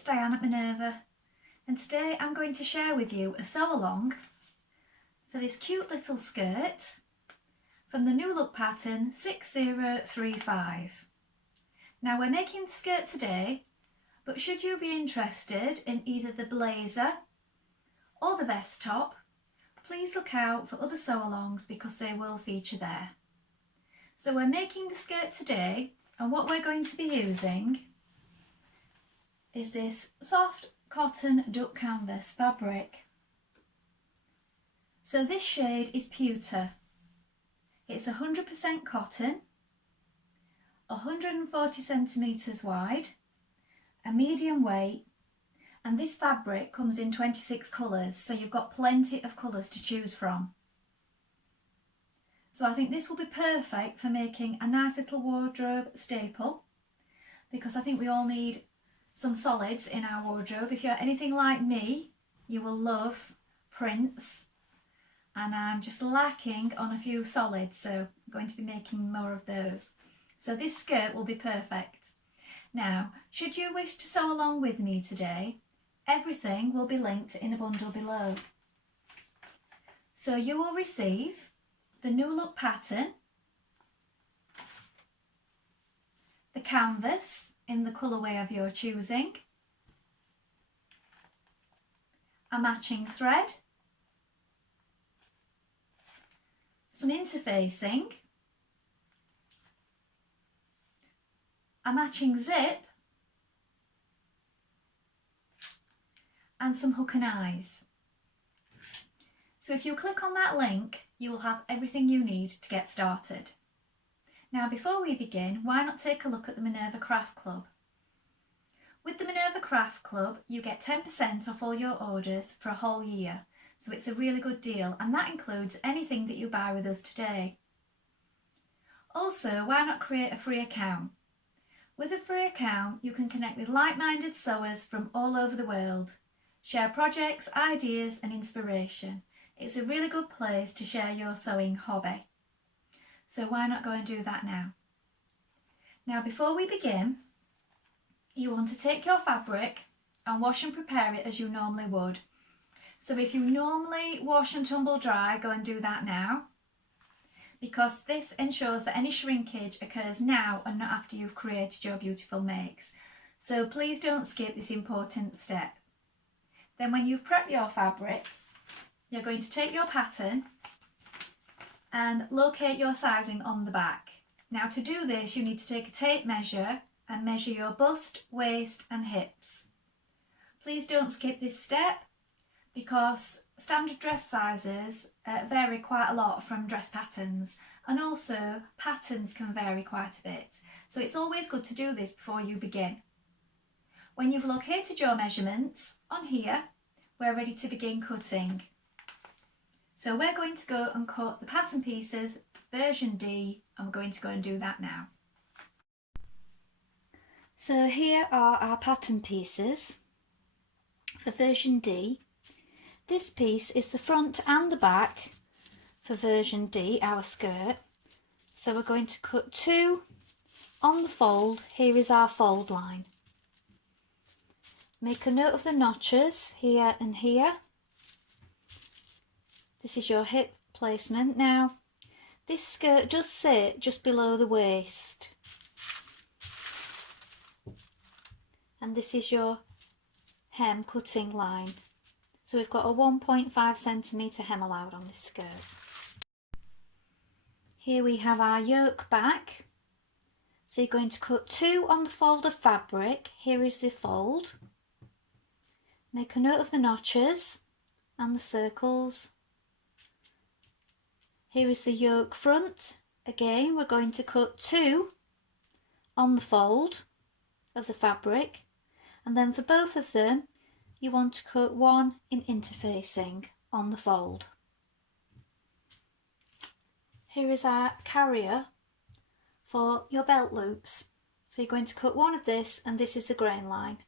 it's Diane at Minerva, and today I'm going to share with you a sew along for this cute little skirt from the new look pattern 6035. Now we're making the skirt today, but should you be interested in either the blazer or the vest top, please look out for other sew alongs because they will feature there. So we're making the skirt today, and what we're going to be using is this soft cotton duck canvas fabric. So this shade is pewter. It's 100% cotton, 140 centimetres wide, a medium weight, and this fabric comes in 26 colours, so you've got plenty of colours to choose from. So I think this will be perfect for making a nice little wardrobe staple, because I think we all need some solids in our wardrobe. If you're anything like me, you will love prints, and I'm just lacking on a few solids, so I'm going to be making more of those. So this skirt will be perfect. Now, should you wish to sew along with me today, everything will be linked in a bundle below. So you will receive the new look pattern, the canvas in the colourway of your choosing, a matching thread, some interfacing, a matching zip, and some hook and eyes. So if you click on that link, you will have everything you need to get started. Now before we begin, why not take a look at the Minerva Craft Club? With the Minerva Craft Club, you get 10% off all your orders for a whole year, so it's a really good deal, and that includes anything that you buy with us today. Also, why not create a free account? With a free account, you can connect with like-minded sewers from all over the world, share projects, ideas and inspiration. It's a really good place to share your sewing hobby. So why not go and do that now? Now before we begin, you want to take your fabric and wash and prepare it as you normally would. So if you normally wash and tumble dry, go and do that now, because this ensures that any shrinkage occurs now and not after you've created your beautiful makes. So please don't skip this important step. Then when you've prepped your fabric, you're going to take your pattern and locate your sizing on the back. Now to do this, you need to take a tape measure and measure your bust, waist and hips. Please don't skip this step, because standard dress sizes vary quite a lot from dress patterns, and also patterns can vary quite a bit. So it's always good to do this before you begin. When you've located your measurements on here, we're ready to begin cutting. So we're going to go and cut the pattern pieces version D, and we're going to go and do that now. So here are our pattern pieces for version D. This piece is the front and the back for version D, our skirt. So we're going to cut 2 on the fold. Here is our fold line. Make a note of the notches here and here. This is your hip placement. Now, this skirt does sit just below the waist. And this is your hem cutting line. So we've got a 1.5 centimetre hem allowed on this skirt. Here we have our yoke back. So you're going to cut 2 on the fold of fabric. Here is the fold. Make a note of the notches and the circles. Here is the yoke front. Again, we're going to cut 2 on the fold of the fabric, and then for both of them you want to cut 1 in interfacing on the fold. Here is our carrier for your belt loops. So you're going to cut 1 of this, and this is the grain line.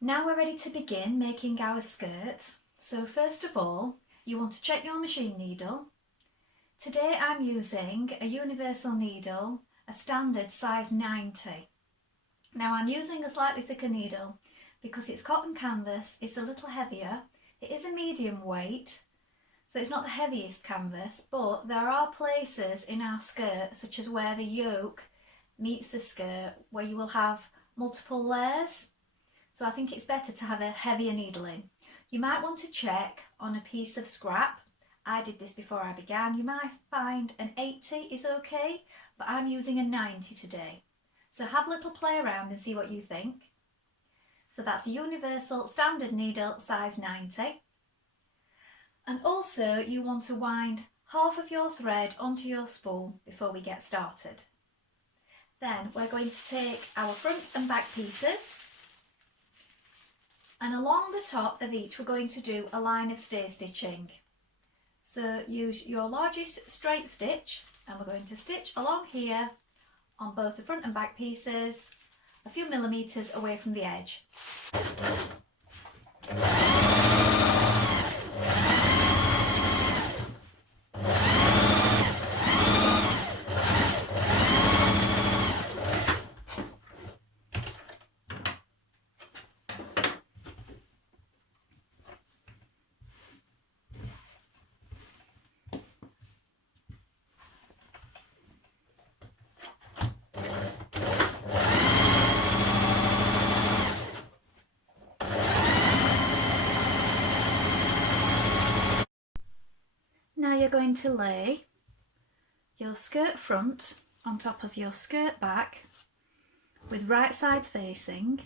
Now we're ready to begin making our skirt. So first of all, you want to check your machine needle. Today I'm using a universal needle, a standard size 90. Now I'm using a slightly thicker needle because it's cotton canvas, it's a little heavier. It is a medium weight, so it's not the heaviest canvas, but there are places in our skirt, such as where the yoke meets the skirt, where you will have multiple layers. So I think it's better to have a heavier needle in. You might want to check on a piece of scrap. I did this before I began. You might find an 80 is okay, but I'm using a 90 today. So have a little play around and see what you think. So that's a universal standard needle, size 90. And also you want to wind half of your thread onto your spool before we get started. Then we're going to take our front and back pieces, and along the top of each we're going to do a line of stay stitching. So use your largest straight stitch and we're going to stitch along here on both the front and back pieces, a few millimetres away from the edge. Now you're going to lay your skirt front on top of your skirt back with right sides facing.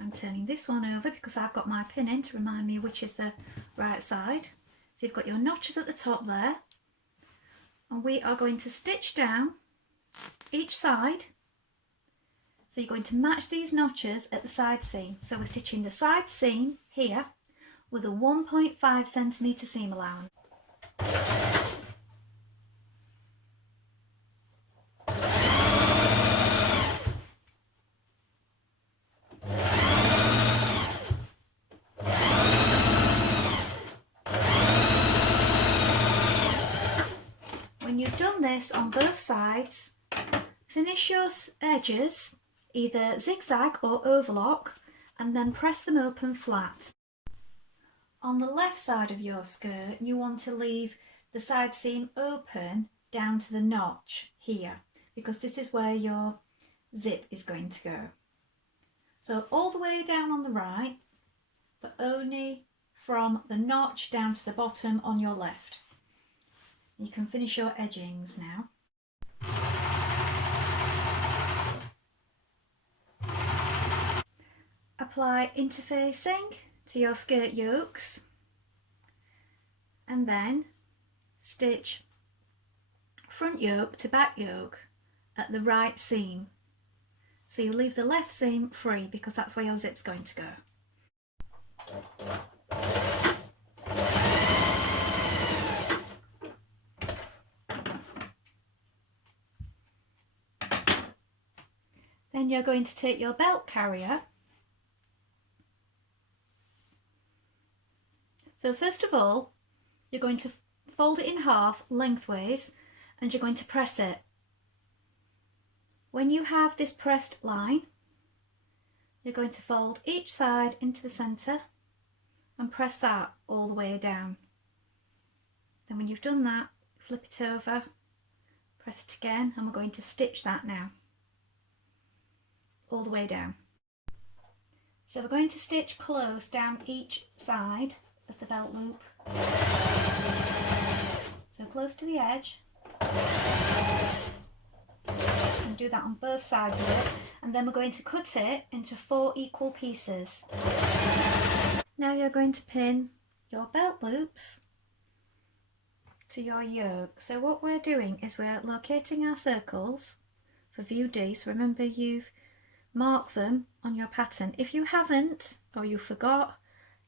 I'm turning this one over because I've got my pin in to remind me which is the right side. So you've got your notches at the top there, and we are going to stitch down each side. So you're going to match these notches at the side seam. So we're stitching the side seam here with a 1.5 centimetre seam allowance. When you've done this on both sides, finish your edges either zigzag or overlock and then press them open flat. On the left side of your skirt, you want to leave the side seam open down to the notch here, because this is where your zip is going to go. So all the way down on the right, but only from the notch down to the bottom on your left. You can finish your edgings now. Apply interfacing to your skirt yokes and then stitch front yoke to back yoke at the right seam. So you leave the left seam free because that's where your zip's going to go. Then you're going to take your belt carrier. So first of all, you're going to fold it in half lengthways and you're going to press it. When you have this pressed line, you're going to fold each side into the centre and press that all the way down. Then when you've done that, flip it over, press it again, and we're going to stitch that now, all the way down. So we're going to stitch close down each side of the belt loop, so close to the edge, and do that on both sides of it, and then we're going to cut it into 4 equal pieces. Now you're going to pin your belt loops to your yoke. So what we're doing is we're locating our circles for view D, so remember you've marked them on your pattern. If you haven't or you forgot,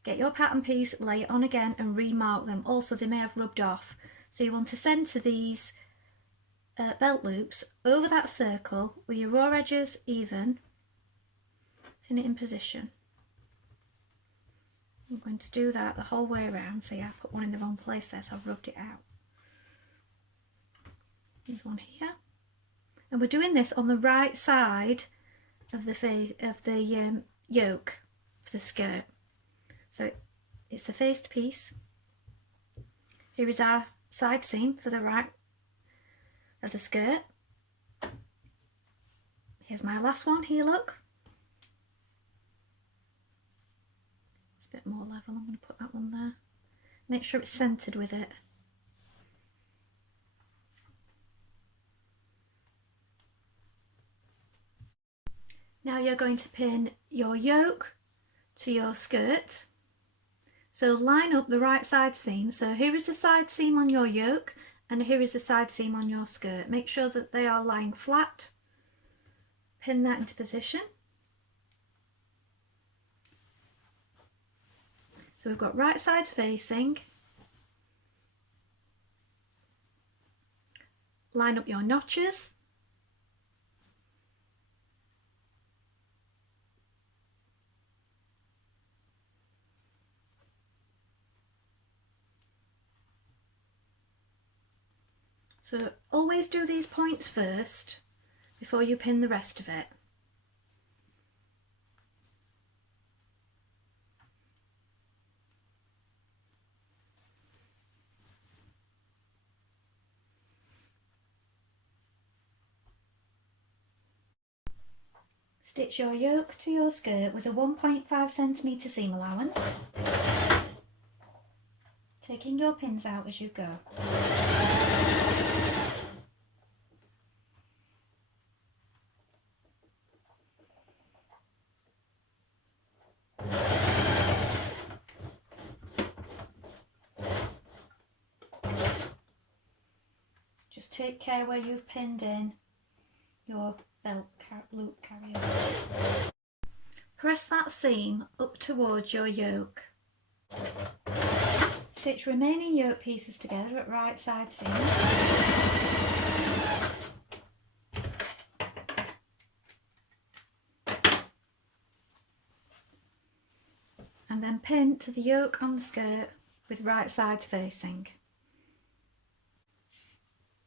get your pattern piece, lay it on again and remark them. Also, they may have rubbed off. So you want to centre these belt loops over that circle with your raw edges even, pin it in position. I'm going to do that the whole way around. See, I put one in the wrong place there, so I've rubbed it out. There's one here. And we're doing this on the right side of the yoke of the skirt. So it's the faced piece. Here is our side seam for the right of the skirt. Here's my last one here, look. It's a bit more level, I'm going to put that one there. Make sure it's centred with it. Now you're going to pin your yoke to your skirt. So line up the right side seam. So here is the side seam on your yoke and here is the side seam on your skirt. Make sure that they are lying flat. Pin that into position. So we've got right sides facing. Line up your notches. So always do these points first before you pin the rest of it. Stitch your yoke to your skirt with a 1.5cm seam allowance, taking your pins out as you go. Just take care where you've pinned in your belt loop carriers. Press that seam up towards your yoke. Stitch remaining yoke pieces together at right side seam. And then pin to the yoke on the skirt with right sides facing.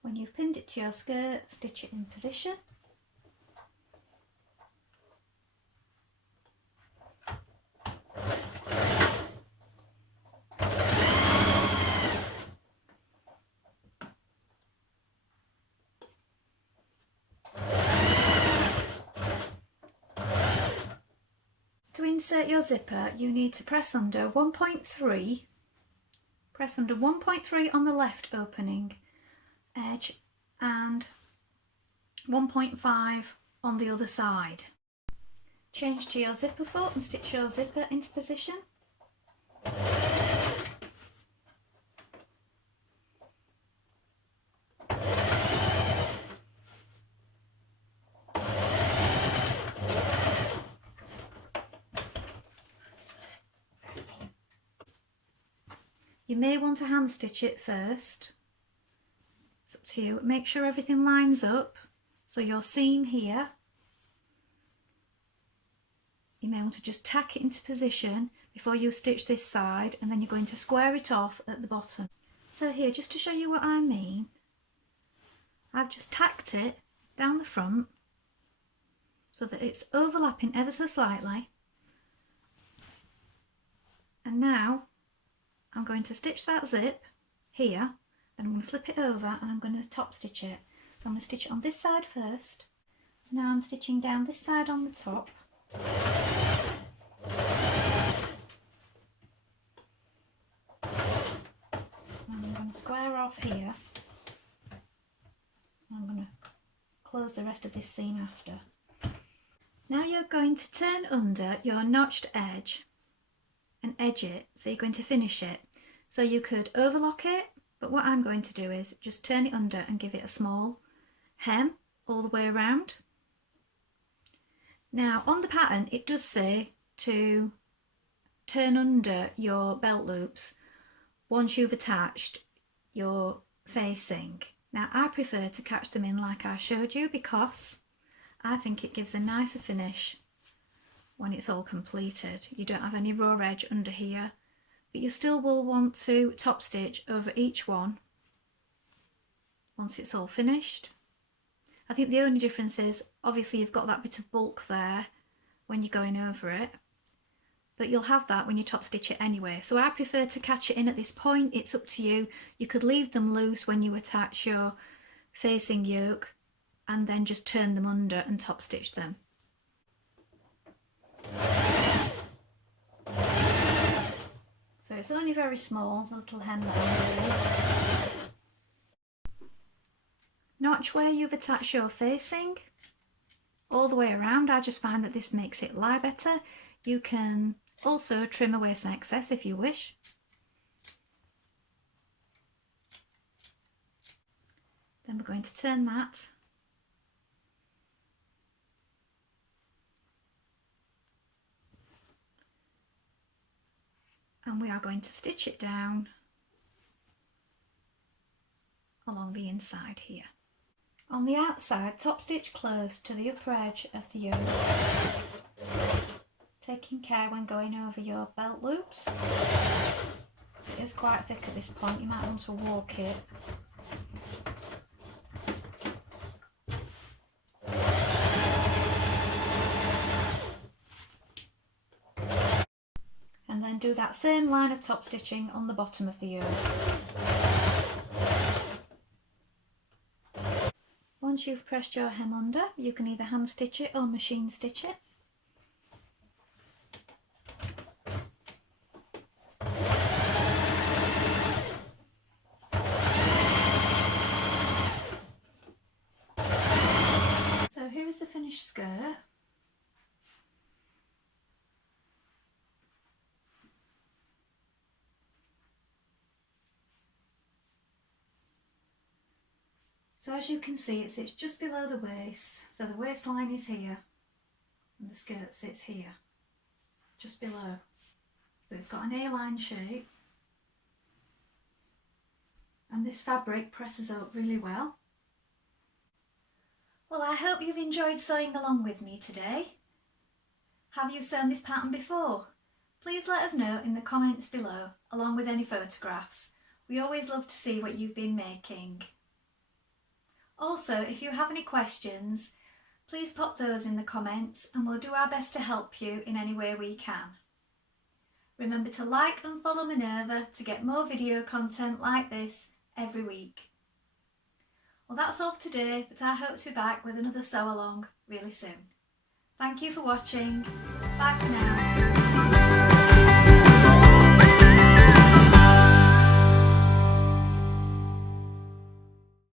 When you've pinned it to your skirt, stitch it in position. To insert your zipper, you need to press under 1.3. Press under 1.3 on the left opening edge and 1.5 on the other side. Change to your zipper foot and stitch your zipper into position. You may want to hand stitch it first. It's up to you. Make sure everything lines up. So your seam here, you may want to just tack it into position before you stitch this side, and then you're going to square it off at the bottom. So here, just to show you what I mean, I've just tacked it down the front so that it's overlapping ever so slightly. And now I'm going to stitch that zip here, then I'm going to flip it over and I'm going to top stitch it. So I'm going to stitch it on this side first. So now I'm stitching down this side on the top. And I'm going to square off here. I'm going to close the rest of this seam after. Now you're going to turn under your notched edge and edge it, so you're going to finish it. So you could overlock it, but what I'm going to do is just turn it under and give it a small hem all the way around. Now on the pattern it does say to turn under your belt loops once you've attached your facing. Now I prefer to catch them in like I showed you because I think it gives a nicer finish when it's all completed. You don't have any raw edge under here, but you still will want to top stitch over each one once it's all finished. I think the only difference is obviously you've got that bit of bulk there when you're going over it, but you'll have that when you top stitch it anyway. So I prefer to catch it in at this point. It's up to you. You could leave them loose when you attach your facing yoke and then just turn them under and top stitch them. So it's only very small, the little hem that I'm doing. Notch where you've attached your facing all the way around. I just find that this makes it lie better. You can also trim away some excess if you wish. Then we're going to turn that. And we are going to stitch it down along the inside here. On the outside, top stitch close to the upper edge of the yoke, taking care when going over your belt loops. It is quite thick at this point, you might want to walk it. And then do that same line of top stitching on the bottom of the yoke. Once you've pressed your hem under, you can either hand stitch it or machine stitch it. So here is the finished skirt. So as you can see, it sits just below the waist, so the waistline is here and the skirt sits here, just below. So it's got an A-line shape and this fabric presses up really well. Well, I hope you've enjoyed sewing along with me today. Have you sewn this pattern before? Please let us know in the comments below, along with any photographs. We always love to see what you've been making. Also, if you have any questions, please pop those in the comments and we'll do our best to help you in any way we can. Remember to like and follow Minerva to get more video content like this every week. Well, that's all for today, but I hope to be back with another sew along really soon. Thank you for watching. Bye for now.